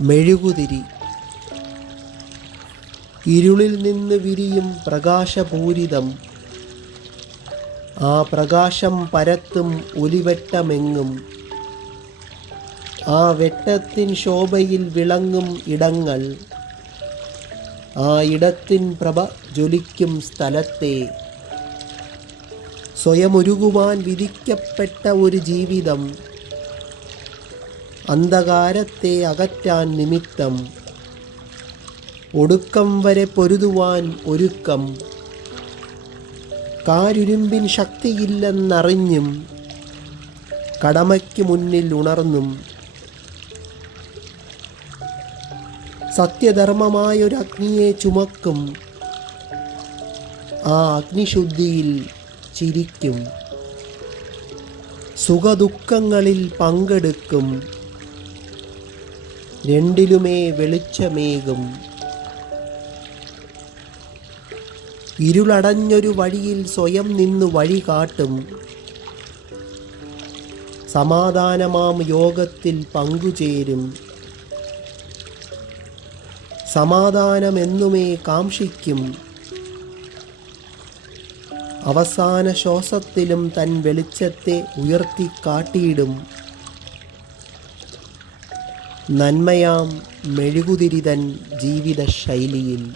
മെഴുകുതിരി. ഇരുളിൽ നിന്ന് വിരിയും പ്രകാശപൂരിതം. ആ പ്രകാശം പരത്തും ഒലിവെട്ടമെങ്ങും. ആ വെട്ടത്തിൻ ശോഭയിൽ വിളങ്ങും ഇടങ്ങൾ. ആ ഇടത്തിൻ പ്രഭ ജ്വലിക്കും സ്ഥലത്തെ. സ്വയമൊരുകുവാൻ വിധിക്കപ്പെട്ട ഒരു ജീവിതം. അന്ധകാരത്തെ അകറ്റാൻ നിമിത്തം. ഒടുക്കം വരെ പൊരുതുവാൻ ഒരുക്കം. കാരുരുമ്പിൻ ശക്തിയില്ലെന്നറിഞ്ഞും കടമയ്ക്ക് മുന്നിൽ ഉണർന്നും സത്യധർമ്മമായൊരു അഗ്നിയെ ചുമക്കും. ആ അഗ്നിശുദ്ധിയിൽ ചിരിക്കും. സുഖദുഃഖങ്ങളിൽ പങ്കെടുക്കും. രണ്ടിലുമേ വെളിച്ചമേകും. ഇരുളടഞ്ഞൊരു വഴിയിൽ സ്വയം നിന്നു വഴി കാട്ടും. സമാധാനമാം യോഗത്തിൽ പങ്കുചേരും. സമാധാനമെന്നുമേ കാംക്ഷിക്കും. അവസാന ശ്വാസത്തിലും തൻ വെളിച്ചത്തെ ഉയർത്തിക്കാട്ടിയിടും. നന്മയാം മെഴുകുതിരി തൻ ജീവിത ശൈലിയിൽ.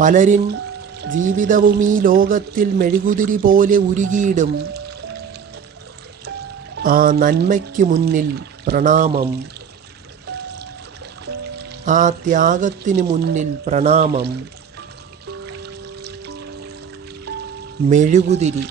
പലരിൻ ജീവിതവും ഈ ലോകത്തിൽ മെഴുകുതിരി പോലെ ഉരുകിയിടും. ആ നന്മയ്ക്ക് മുന്നിൽ പ്രണാമം. ആ ത്യാഗത്തിന് മുന്നിൽ പ്രണാമം. മെഴുകുതിരി.